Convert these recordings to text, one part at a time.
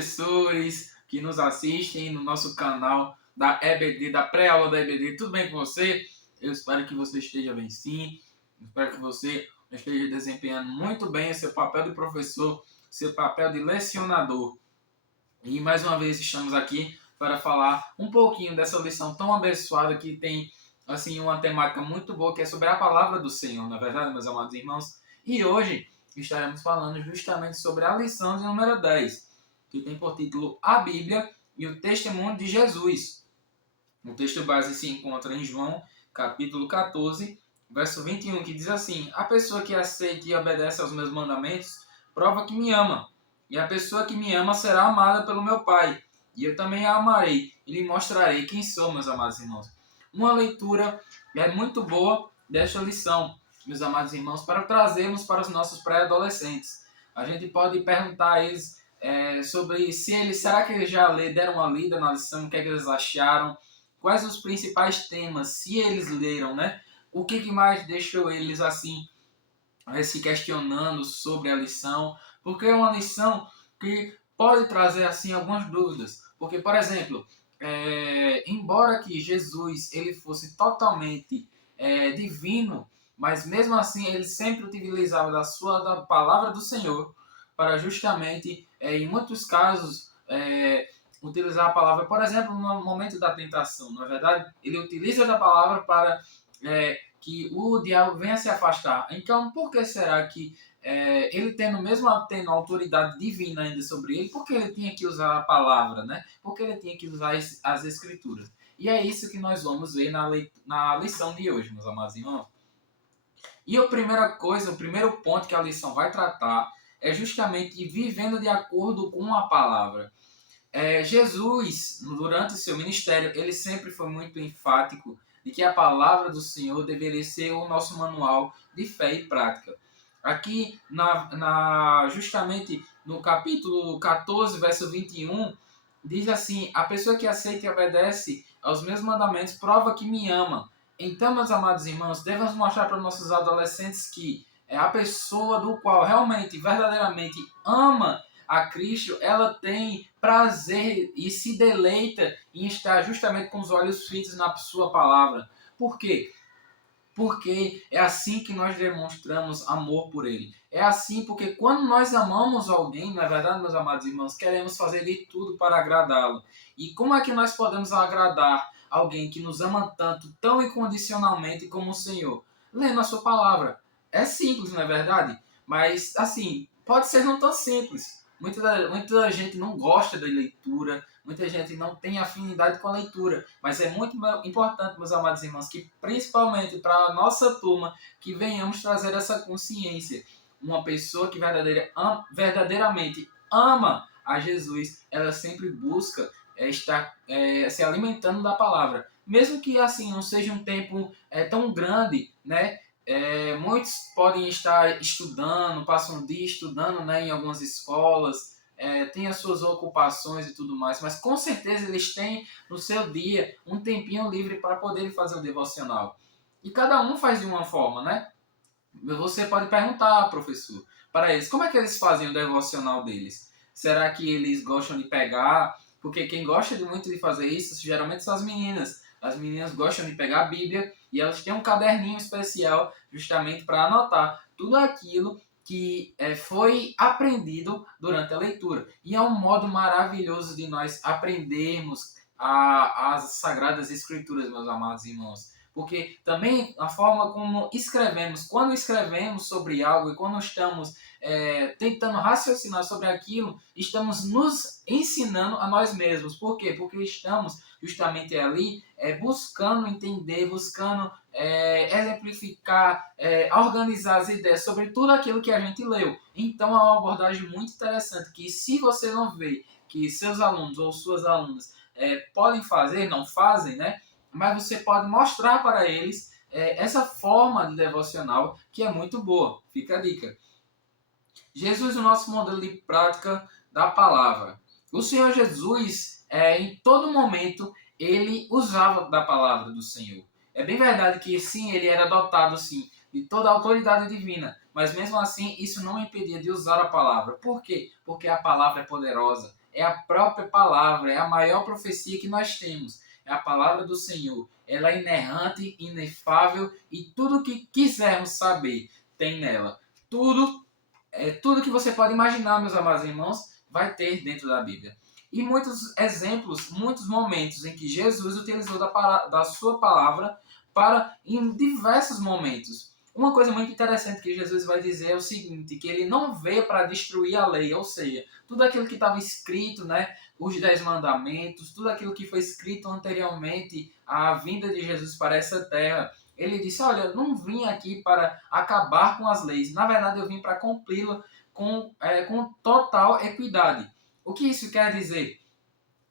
professores que nos assistem no nosso canal da EBD, da pré-aula da EBD. Tudo bem com você? Eu espero que você esteja bem, sim. Espero que você esteja desempenhando muito bem o seu papel de professor, seu papel de lecionador. E mais uma vez estamos aqui para falar um pouquinho dessa lição tão abençoada que tem assim uma temática muito boa, que é sobre a palavra do Senhor, na verdade, meus amados irmãos. E hoje estaremos falando justamente sobre a lição de número 10, que tem por título A Bíblia e o Testemunho de Jesus. O texto base se encontra em João, capítulo 14, verso 21, que diz assim: A pessoa que aceita e obedece aos meus mandamentos prova que me ama. E a pessoa que me ama será amada pelo meu Pai. E eu também a amarei e lhe mostrarei quem sou, meus amados irmãos. Uma leitura muito boa desta lição, meus amados irmãos, para trazermos para os nossos pré-adolescentes. A gente pode perguntar a eles sobre se eles, será que eles já deram uma lida na lição, o que é que eles acharam, quais os principais temas, se eles leram, né? O que mais deixou eles assim se questionando sobre a lição, porque é uma lição que pode trazer assim algumas dúvidas. Porque, por exemplo, embora que Jesus ele fosse totalmente divino, mas mesmo assim ele sempre utilizava da palavra do Senhor para justamente, em muitos casos, utilizar a palavra, por exemplo, no momento da tentação, não é verdade? Ele utiliza da palavra para que o diabo venha se afastar. Então, por que será que ele mesmo tendo autoridade divina ainda sobre ele, por que ele tinha que usar a palavra, né? Por que ele tinha que usar as escrituras? E é isso que nós vamos ver na lição de hoje, meus amados irmãos. E a primeira coisa, o primeiro ponto que a lição vai tratar é justamente vivendo de acordo com a palavra. Jesus, durante o seu ministério, ele sempre foi muito enfático de que a palavra do Senhor deveria ser o nosso manual de fé e prática. Aqui, justamente no capítulo 14, verso 21, diz assim: A pessoa que aceita e obedece aos meus mandamentos prova que me ama. Então, meus amados irmãos, devemos mostrar para os nossos adolescentes que a pessoa do qual realmente, verdadeiramente ama a Cristo, ela tem prazer e se deleita em estar justamente com os olhos fitos na sua palavra. Por quê? Porque é assim que nós demonstramos amor por ele. É assim porque quando nós amamos alguém, na verdade, meus amados irmãos, queremos fazer de tudo para agradá-lo. E como é que nós podemos agradar alguém que nos ama tanto, tão incondicionalmente como o Senhor? Lendo a sua palavra. É simples, não é verdade? Mas, assim, pode ser não tão simples. Muita gente não gosta da leitura, muita gente não tem afinidade com a leitura, mas é muito importante, meus amados irmãos, que principalmente para a nossa turma, que venhamos trazer essa consciência. Uma pessoa que verdadeiramente ama a Jesus, ela sempre busca estar se alimentando da palavra. Mesmo que assim não seja um tempo tão grande, né? Muitos podem estar estudando, passam o dia estudando, né, em algumas escolas, têm as suas ocupações e tudo mais, mas com certeza eles têm no seu dia um tempinho livre para poder fazer o devocional. E cada um faz de uma forma, né? Você pode perguntar, professor, para eles, como é que eles fazem o devocional deles? Será que eles gostam de pegar? Porque quem gosta muito de fazer isso, geralmente são as meninas. As meninas gostam de pegar a Bíblia e elas têm um caderninho especial justamente para anotar tudo aquilo que foi aprendido durante a leitura. E é um modo maravilhoso de nós aprendermos as Sagradas Escrituras, meus amados irmãos. Porque também a forma como escrevemos, quando escrevemos sobre algo e quando estamos tentando raciocinar sobre aquilo, estamos nos ensinando a nós mesmos. Por quê? Porque estamos justamente ali buscando entender, buscando exemplificar, organizar as ideias sobre tudo aquilo que a gente leu. Então é uma abordagem muito interessante que, se você não vê que seus alunos ou suas alunas podem fazer, não fazem, né? Mas você pode mostrar para eles essa forma de devocional que é muito boa. Fica a dica. Jesus é o nosso modelo de prática da palavra. O Senhor Jesus, em todo momento, ele usava da palavra do Senhor. É bem verdade que sim, ele era dotado sim, de toda a autoridade divina, mas mesmo assim isso não impedia de usar a palavra. Por quê? Porque a palavra é poderosa. é a própria palavra, é a maior profecia que nós temos. É a palavra do Senhor. Ela é inerrante, inefável e tudo que quisermos saber tem nela. Tudo que você pode imaginar, meus amados irmãos, vai ter dentro da Bíblia. E muitos exemplos, muitos momentos em que Jesus utilizou da sua palavra para em diversos momentos. Uma coisa muito interessante que Jesus vai dizer é o seguinte, que ele não veio para destruir a lei, ou seja, tudo aquilo que estava escrito, né, os 10 mandamentos, tudo aquilo que foi escrito anteriormente à vinda de Jesus para essa terra. Ele disse, olha, eu não vim aqui para acabar com as leis, na verdade eu vim para cumpri-las com total equidade. O que isso quer dizer?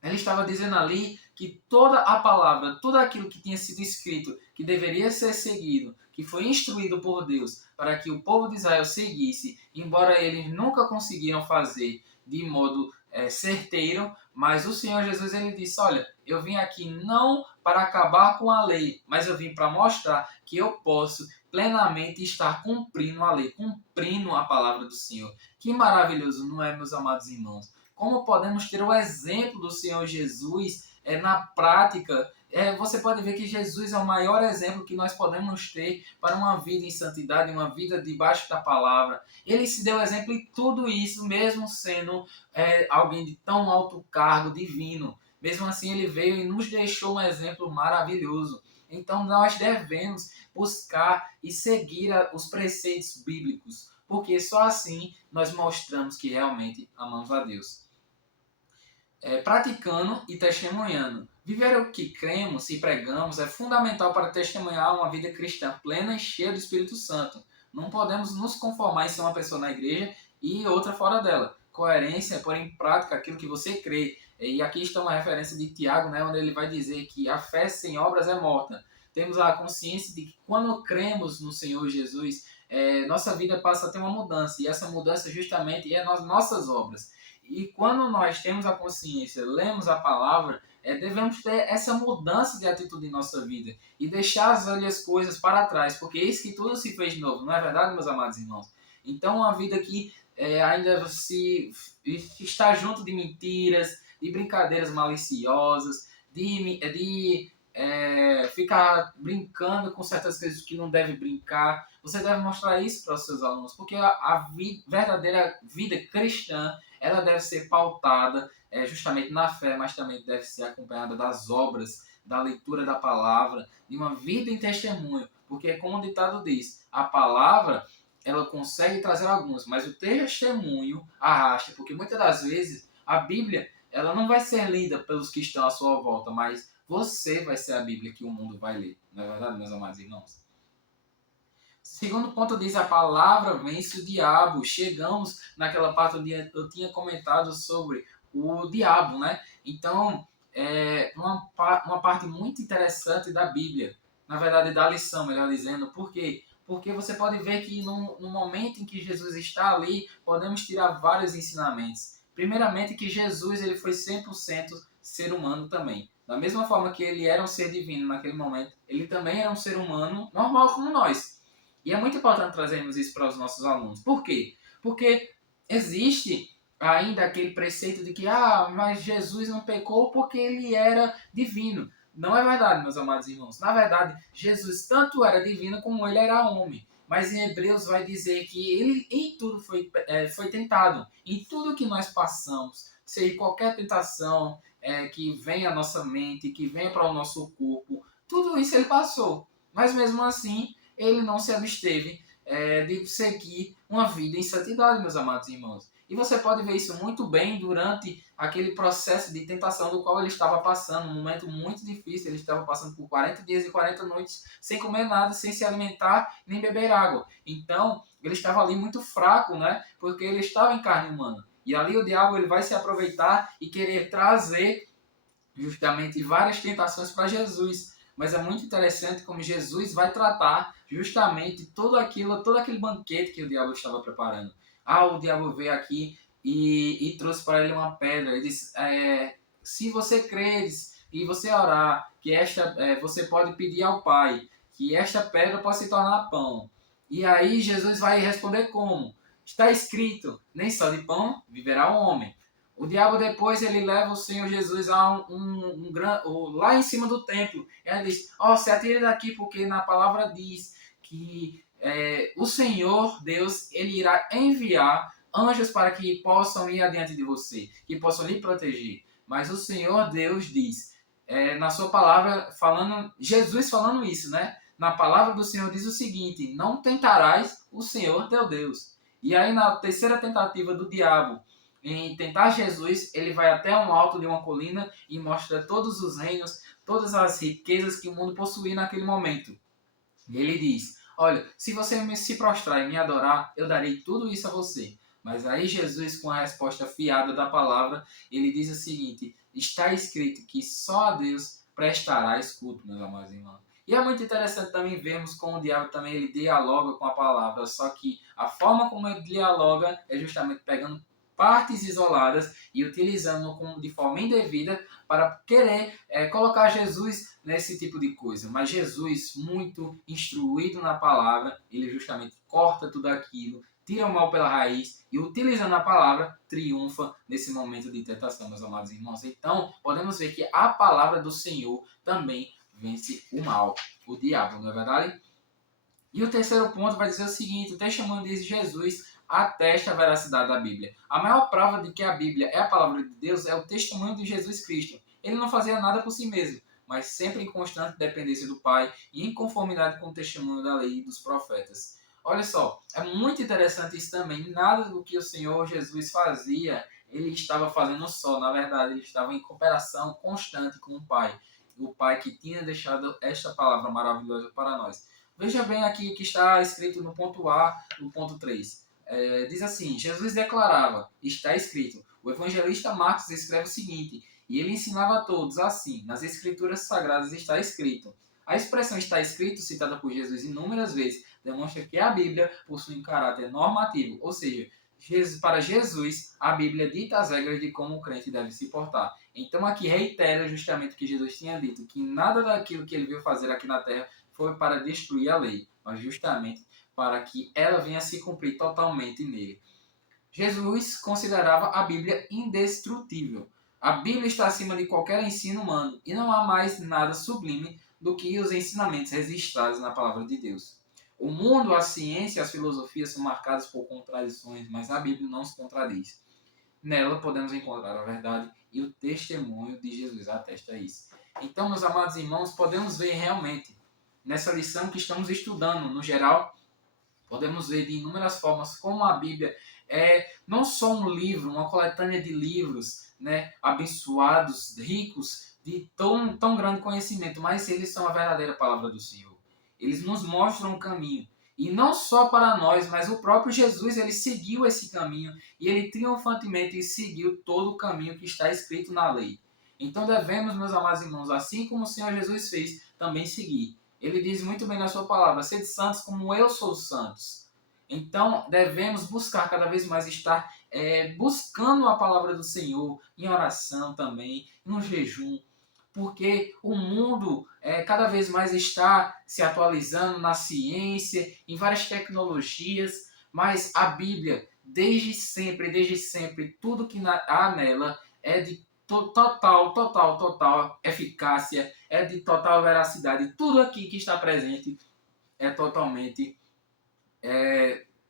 Ele estava dizendo ali que toda a palavra, tudo aquilo que tinha sido escrito, que deveria ser seguido, que foi instruído por Deus para que o povo de Israel seguisse, embora eles nunca conseguiram fazer de modo certeiro, mas o Senhor Jesus ele disse, olha, eu vim aqui não para acabar com a lei, mas eu vim para mostrar que eu posso plenamente estar cumprindo a lei, cumprindo a palavra do Senhor. Que maravilhoso, não é, meus amados irmãos? Como podemos ter o exemplo do Senhor Jesus na prática. Você pode ver que Jesus é o maior exemplo que nós podemos ter para uma vida em santidade, uma vida debaixo da palavra. Ele se deu exemplo em tudo isso, mesmo sendo alguém de tão alto cargo divino. Mesmo assim, ele veio e nos deixou um exemplo maravilhoso. Então, nós devemos buscar e seguir os preceitos bíblicos, porque só assim nós mostramos que realmente amamos a Deus. Praticando e testemunhando. Viver o que cremos e pregamos é fundamental para testemunhar uma vida cristã plena e cheia do Espírito Santo. Não podemos nos conformar em ser uma pessoa na igreja e outra fora dela. Coerência é pôr em prática aquilo que você crê. E aqui está uma referência de Tiago, né, onde ele vai dizer que a fé sem obras é morta. Temos a consciência de que quando cremos no Senhor Jesus, nossa vida passa a ter uma mudança. E essa mudança justamente é nas nossas obras. E quando nós temos a consciência, lemos a palavra, devemos ter essa mudança de atitude em nossa vida e deixar as velhas coisas para trás, porque eis que tudo se fez de novo, não é verdade, meus amados irmãos? Então, uma vida que ainda se está junto de mentiras, de brincadeiras maliciosas, de ficar brincando com certas coisas que não deve brincar. Você deve mostrar isso para os seus alunos, porque a verdadeira vida cristã ela deve ser pautada justamente na fé, mas também deve ser acompanhada das obras, da leitura da palavra, de uma vida em testemunho, porque como o ditado diz, a palavra ela consegue trazer alguns, mas o testemunho arrasta, porque muitas das vezes a Bíblia ela não vai ser lida pelos que estão à sua volta, mas você vai ser a Bíblia que o mundo vai ler. Não é verdade, meus amados irmãos? Segundo ponto diz, a palavra vence o diabo. Chegamos naquela parte onde eu tinha comentado sobre o diabo, né? Então, uma parte muito interessante da Bíblia, na verdade da lição, melhor dizendo, por quê? Porque você pode ver que no momento em que Jesus está ali, podemos tirar vários ensinamentos. Primeiramente que Jesus ele foi 100% ser humano também. Da mesma forma que ele era um ser divino naquele momento, ele também era um ser humano normal como nós. E é muito importante trazermos isso para os nossos alunos. Por quê? Porque existe ainda aquele preceito de que mas Jesus não pecou porque ele era divino. Não é verdade, meus amados irmãos. Na verdade, Jesus tanto era divino como ele era homem. Mas em Hebreus vai dizer que ele em tudo foi tentado. Em tudo que nós passamos, seja qualquer tentação que venha à nossa mente, que venha para o nosso corpo, tudo isso ele passou. Mas mesmo assim, ele não se absteve de seguir uma vida em santidade, meus amados irmãos. E você pode ver isso muito bem durante aquele processo de tentação do qual ele estava passando, um momento muito difícil. Ele estava passando por 40 dias e 40 noites sem comer nada, sem se alimentar, nem beber água. Então, ele estava ali muito fraco, né? Porque ele estava em carne humana. E ali o diabo ele vai se aproveitar e querer trazer justamente várias tentações para Jesus. Mas é muito interessante como Jesus vai tratar justamente todo aquele banquete que o diabo estava preparando. O diabo veio aqui e trouxe para ele uma pedra. Ele disse, se você creres e você orar, que você pode pedir ao Pai que esta pedra possa se tornar pão. E aí Jesus vai responder como? Está escrito, nem só de pão viverá o homem. O diabo depois ele leva o Senhor Jesus a lá em cima do templo. E ele diz, se atire daqui porque na palavra diz que o Senhor Deus ele irá enviar anjos para que possam ir adiante de você, que possam lhe proteger. Mas o Senhor Deus diz, na sua palavra, Jesus falando isso, né? Na palavra do Senhor diz o seguinte, não tentarás o Senhor teu Deus. E aí na terceira tentativa do diabo, em tentar Jesus, ele vai até um alto de uma colina e mostra todos os reinos, todas as riquezas que o mundo possuía naquele momento. E ele diz, olha, se você se prostrar e me adorar, eu darei tudo isso a você. Mas aí Jesus, com a resposta fiada da palavra, ele diz o seguinte, está escrito que só a Deus prestarás culto, meus amados irmãos. E é muito interessante também vermos como o diabo também ele dialoga com a palavra, só que a forma como ele dialoga é justamente pegando partes isoladas e utilizando de forma indevida para querer colocar Jesus nesse tipo de coisa. Mas Jesus, muito instruído na palavra, ele justamente corta tudo aquilo, tira o mal pela raiz e, utilizando a palavra, triunfa nesse momento de tentação, meus amados irmãos. Então, podemos ver que a palavra do Senhor também vence o mal, o diabo, não é verdade? E o terceiro ponto vai dizer o seguinte, o testemunho de Jesus atesta a veracidade da Bíblia. A maior prova de que a Bíblia é a palavra de Deus é o testemunho de Jesus Cristo. Ele não fazia nada por si mesmo, mas sempre em constante dependência do Pai e em conformidade com o testemunho da lei e dos profetas. Olha só, é muito interessante isso também. Nada do que o Senhor Jesus fazia, ele estava fazendo só. Na verdade, ele estava em cooperação constante com o Pai. O Pai que tinha deixado esta palavra maravilhosa para nós. Veja bem aqui o que está escrito no ponto A, no ponto 3. Diz assim, Jesus declarava, está escrito. O evangelista Marcos escreve o seguinte, e ele ensinava a todos assim, nas escrituras sagradas está escrito. A expressão está escrito, citada por Jesus inúmeras vezes, demonstra que a Bíblia possui um caráter normativo, ou seja, para Jesus, a Bíblia dita as regras de como o crente deve se portar. Então aqui reitera justamente o que Jesus tinha dito, que nada daquilo que ele veio fazer aqui na Terra foi para destruir a lei, mas justamente para que ela venha se cumprir totalmente nele. Jesus considerava a Bíblia indestrutível. A Bíblia está acima de qualquer ensino humano e não há mais nada sublime do que os ensinamentos registrados na palavra de Deus. O mundo, a ciência e as filosofias são marcadas por contradições, mas a Bíblia não se contradiz. Nela podemos encontrar a verdade e o testemunho de Jesus atesta isso. Então, meus amados irmãos, podemos ver realmente nessa lição que estamos estudando, no geral, podemos ver de inúmeras formas como a Bíblia é não só um livro, uma coletânea de livros, né, abençoados, ricos, de tão grande conhecimento, mas eles são a verdadeira palavra do Senhor. Eles nos mostram o caminho. E não só para nós, mas o próprio Jesus, ele seguiu esse caminho e ele triunfantemente seguiu todo o caminho que está escrito na lei. Então devemos, meus amados irmãos, assim como o Senhor Jesus fez, também seguir. Ele diz muito bem na sua palavra, sede santos como eu sou santos. Então devemos buscar cada vez mais estar buscando a palavra do Senhor, em oração também, no jejum, porque o mundo cada vez mais está se atualizando na ciência, em várias tecnologias, mas a Bíblia, desde sempre, tudo que há nela é de total eficácia, é de total veracidade. Tudo aqui que está presente é totalmente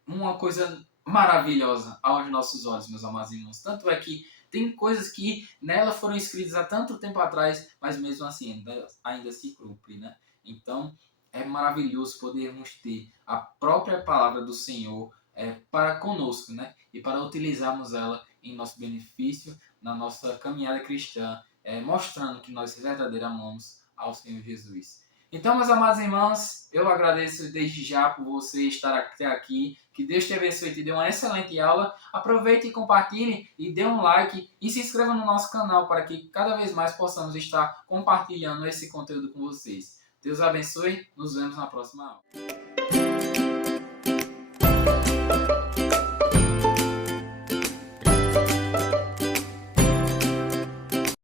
uma coisa maravilhosa aos nossos olhos, meus amados irmãos. Tanto é que tem coisas que nela foram escritas há tanto tempo atrás, mas mesmo assim ainda se cumpre, né? Então é maravilhoso podermos ter a própria palavra do Senhor para conosco, né? E para utilizarmos ela em nosso benefício, na nossa caminhada cristã, mostrando que nós verdadeiramente amamos ao Senhor Jesus. Então, meus amados irmãos, eu agradeço desde já por você estar até aqui. Que Deus te abençoe e te dê uma excelente aula. Aproveite e compartilhe e dê um like e se inscreva no nosso canal para que cada vez mais possamos estar compartilhando esse conteúdo com vocês. Deus abençoe, nos vemos na próxima aula.